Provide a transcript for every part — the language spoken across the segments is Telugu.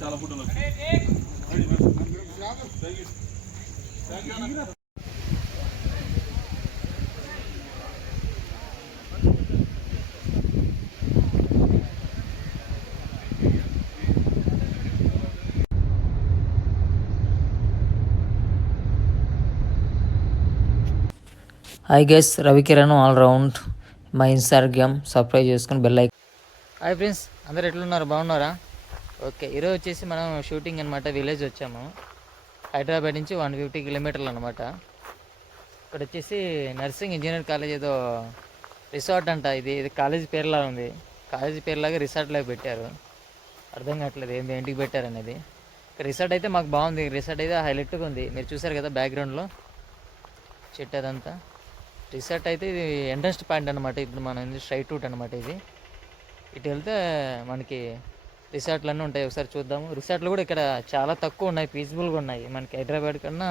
చాలా ఫోటోలు హాయ్ గైస్, రవికిరణ్ ఆల్రౌండ్ మా ఇన్స్టాగ్రామ్ సబ్స్క్రైబ్ చేసుకుని బెల్ ఐకాన్. హాయ్ ఫ్రెండ్స్, అందరు ఎట్లున్నారు? బాగున్నారా? ఓకే, ఈరోజు వచ్చేసి మనం షూటింగ్ అనమాట విలేజ్ వచ్చాము. హైదరాబాద్ నుంచి 150 కిలోమీటర్లు అనమాట. ఇక్కడ వచ్చేసి నర్సింగ్ ఇంజనీర్ కాలేజ్ ఏదో రిసార్ట్ అంట. ఇది కాలేజీ పేరులా ఉంది. కాలేజీ పేరులాగా రిసార్ట్లో పెట్టారు. అర్థం కావట్లేదు ఏంటికి పెట్టారు అనేది. రిసార్ట్ అయితే మాకు బాగుంది. రిసార్ట్ అయితే హైలైట్గా ఉంది. మీరు చూసారు కదా బ్యాక్గ్రౌండ్లో చెట్టు అదంతా. రిసార్ట్ అయితే ఇది ఎంట్రన్స్ పాయింట్ అనమాట. ఇప్పుడు మనం స్ట్రైట్ రూట్ అనమాట. ఇది ఇటు వెళ్తే మనకి రిసార్ట్లు అన్నీ ఉంటాయి. ఒకసారి చూద్దాము. రిసార్ట్లు కూడా ఇక్కడ చాలా తక్కువ ఉన్నాయి, పీస్ఫుల్గా ఉన్నాయి. మనకి హైదరాబాద్ కన్నా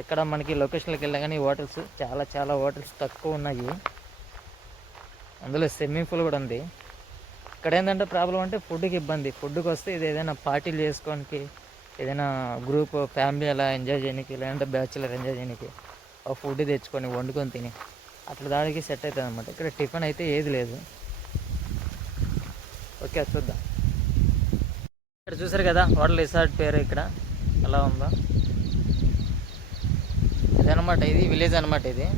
ఎక్కడ మనకి లొకేషన్లోకి వెళ్ళా కానీ హోటల్స్ చాలా చాలా హోటల్స్ తక్కువ ఉన్నాయి. అందులో స్విమ్మింగ్ పూల్ కూడా ఉంది. ఇక్కడ ఏంటంటే ప్రాబ్లం అంటే ఫుడ్కి ఇబ్బంది. ఫుడ్కి వస్తే ఇది ఏదైనా పార్టీలు చేసుకోనికి, ఏదైనా గ్రూప్ ఫ్యామిలీ అలా ఎంజాయ్ చేయడానికి, లేదంటే బ్యాచులర్ ఎంజాయ్ చేయడానికి ఫుడ్ తెచ్చుకొని వండుకొని తిని అట్లా దానికి సెట్ అవుతుంది అనమాట. ఇక్కడ టిఫిన్ అయితే ఏది లేదు. ఓకే, చూద్దాం. ఇక్కడ చూసారు కదా హోటల్ రిసార్ట్ పేరు ఇక్కడ ఎలా ఉందో. ఇదనమాట, ఇది విలేజ్ అనమాట. ఇది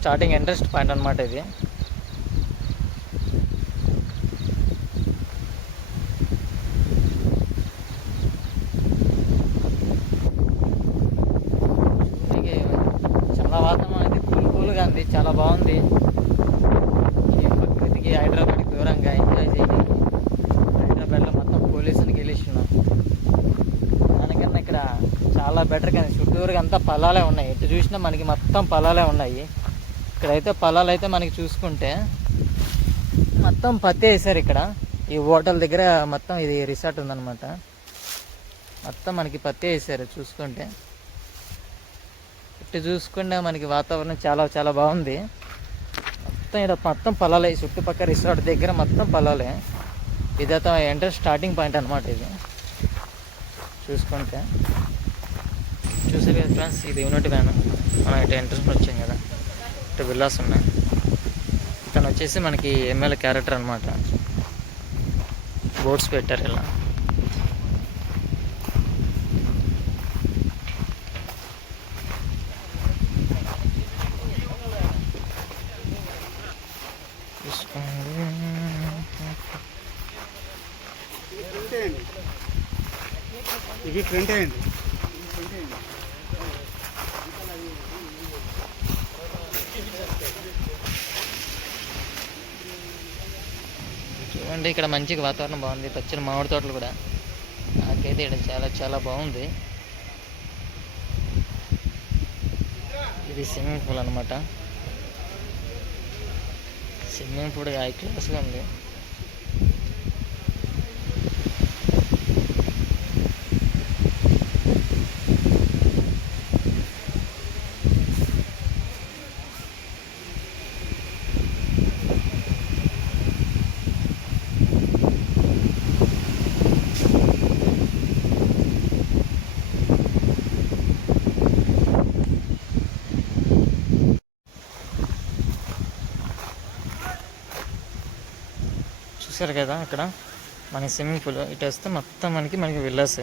స్టార్టింగ్ ఎంట్రన్స్ పాయింట్ అనమాట. ఇది వాతావరణం అయితే కూల్గా ఉంది, చాలా బాగుంది. ఈ ప్రకృతికి హైదరాబాద్కి దూరంగా ఎంజాయ్ చేయాలి. హైదరాబాద్లో మొత్తం పొల్యూషన్కి వెళ్ళిస్తున్నాం. దానికన్నా ఇక్కడ చాలా బెటర్. కానీ చుట్టూరుగా అంతా పొలాలే ఉన్నాయి. ఎటు చూసినా మనకి మొత్తం పొలాలే ఉన్నాయి. ఇక్కడైతే పొలాలు అయితే మనకి చూసుకుంటే మొత్తం పత్తి వేసారు. ఇక్కడ ఈ హోటల్ దగ్గర మొత్తం ఇది రిసార్ట్ ఉందన్నమాట. మొత్తం మనకి పత్తి వేసారు. చూసుకుంటే ఇటు చూసుకుంటే మనకి వాతావరణం చాలా చాలా బాగుంది. మొత్తం ఇక్కడ మొత్తం పొలాలే. చుట్టుపక్కల రిసార్ట్ దగ్గర మొత్తం పొలాలే. ఇదైతే ఎంట్రన్స్ స్టార్టింగ్ పాయింట్ అనమాట. ఇది చూసుకుంటే చూసారు కదా ఫ్రెండ్స్, ఇది యూనిట్ వ్యాన్. మనం ఇటు ఎంట్రన్స్ వచ్చాం కదా, ఇటు విల్లాస్ ఉన్నాయి. ఇతను వచ్చేసి మనకి ఎమ్మెల్యే క్యారెక్టర్ అనమాట. బోర్డ్స్ పెట్టారు ఇలా. ఇది ఫ్రంట్ అయ్యింది. చూడండి, ఇక్కడ మంచిగా వాతావరణం బాగుంది. పచ్చని మామిడి తోటలు కూడా. నాకైతే ఇక్కడ చాలా చాలా బాగుంది. ఇది స్విమ్మింగ్ పూల్ అనమాట. స్విమ్మింగ్ పూల్ హై క్లాస్గా ఉంది. చూసారు కదా అక్కడ మనకి స్విమ్మింగ్ పూల్. ఇటు వస్తే మొత్తం మనకి విల్లాస్.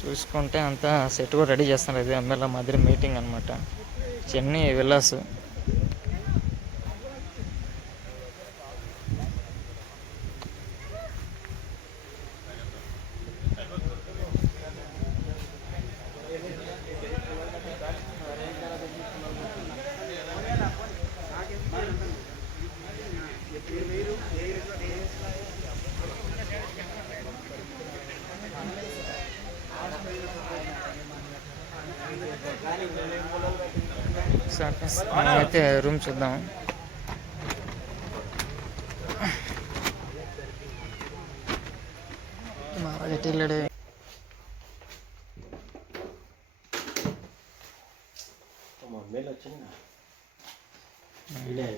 చూసుకుంటే అంతా సెట్ కూడా రెడీ చేస్తున్నారు. ఇది ఎమ్మెల్యే మాదిరి మీటింగ్ అనమాట. చెన్నై విల్లాస్. అయితే రూమ్ చూద్దాం.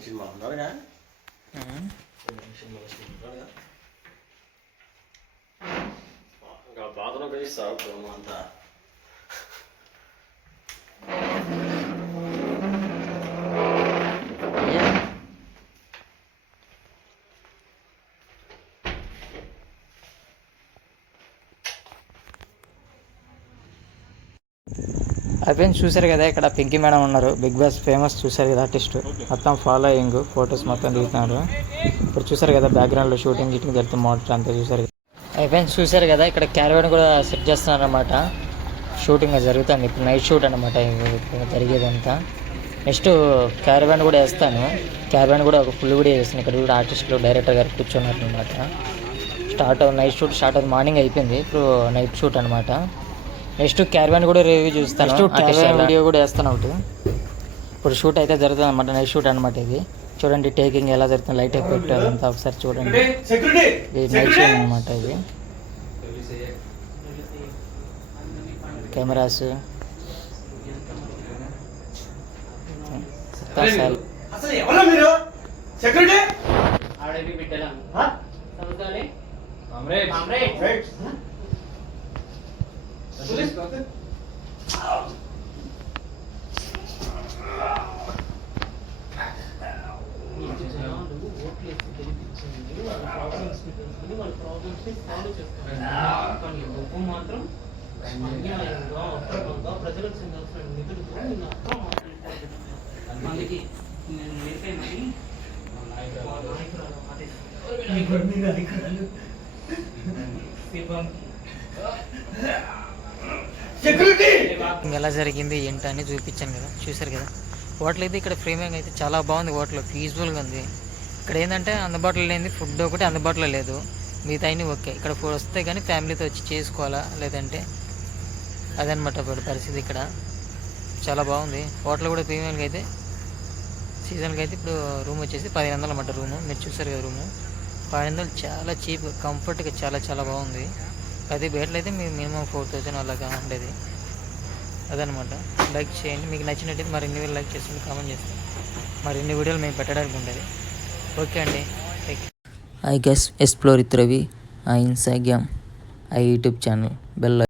సినిమా ఉన్నారుగా ఉమ్. ఇంకా బాత్రూమ్ కలిస్తావు ఇప్పుడు అంతా అయ్యా. ఫ్రెండ్స్ చూసారు కదా ఇక్కడ పింకీ మేడం ఉన్నారు, బిగ్ బాస్ ఫేమస్ చూసారు కదా ఆర్టిస్ట్, మొత్తం ఫాలోయింగ్ ఫొటోస్ మొత్తం దిగుతున్నారు. ఇప్పుడు చూసారు కదా బ్యాక్గ్రౌండ్లో షూటింగ్ గిటింగ్ జరుగుతుంది, మోటర్ అంతా చూసారు. ఫ్రెండ్స్ చూసారు కదా ఇక్కడ క్యారవాన్ కూడా సెట్ చేస్తున్నారు అనమాట, షూటింగ్ జరుగుతుంది ఇప్పుడు నైట్ షూట్ అనమాట జరిగేదంతా. నెక్స్ట్ క్యారవాన్ కూడా వేస్తాను, క్యారవాన్ కూడా ఒక ఫుల్ వీడియో చేస్తాను. ఇక్కడ కూడా ఆర్టిస్టులు డైరెక్టర్ గారు కూర్చున్నారు అనమాట. నైట్ షూట్ స్టార్ట్ అవుతుంది, మార్నింగ్ అయిపోయింది, ఇప్పుడు నైట్ షూట్ అనమాట. నెక్స్ట్ క్యారవాన్ కూడా రివ్యూ చూస్తాను, వీడియో కూడా వేస్తాను ఒకటి. ఇప్పుడు షూట్ అయితే జరుగుతుంది అనమాట, నైట్ షూట్ అనమాట. ఇది చూడండి టేకింగ్ ఎలా జరుగుతుంది, లైట్ ఎఫెక్ట్ అదంతా ఒకసారి చూడండి. ఇది నైట్ షూట్ అనమాట. ఇది కెమెరాస్ అసలు ఎవరు మీరు సెక్యూరిటీ మాత్రం ప్రజలకు చెందాల్సిన నిధులతో అందుకే నేను లేపేమని ఎలా జరిగింది ఏంటని చూపించాను కదా, చూసారు కదా. హోటల్ అయితే ఇక్కడ ఫ్రేమింగ్ అయితే చాలా బాగుంది, హోటల్ పీస్ఫుల్గా ఉంది. ఇక్కడ ఏంటంటే అందుబాటులో లేనిది ఫుడ్ ఒకటి అందుబాటులో లేదు, మిగతా అన్నీ ఓకే. ఇక్కడ వస్తే కానీ ఫ్యామిలీతో వచ్చి చేసుకోవాలా, లేదంటే అదనమాట ఇప్పుడు పరిస్థితి. ఇక్కడ చాలా బాగుంది హోటల్ కూడా. ప్రీమియంకి అయితే సీజన్కి అయితే ఇప్పుడు రూమ్ వచ్చేసి 1500 అన్నమాట రూము. మీరు చూసారు కదా రూము 1500, చాలా చీప్, కంఫర్ట్గా చాలా చాలా బాగుంది. అది బయటలో అయితే మీకు మినిమం 4000 అలాగా ఉండేది. అదనమాట. లైక్ చేయండి, మీకు నచ్చినట్టయితే మరిన్ని వీడియోలు లైక్ చేసి కామెంట్ చేస్తే మరిన్ని వీడియోలు మేము పెట్టడానికి ఉంటుంది. ఓకే అండి. I guess explore with Ravi, ఆ ఇన్స్టాగ్రామ్, ఆ యూట్యూబ్ ఛానల్, బెల్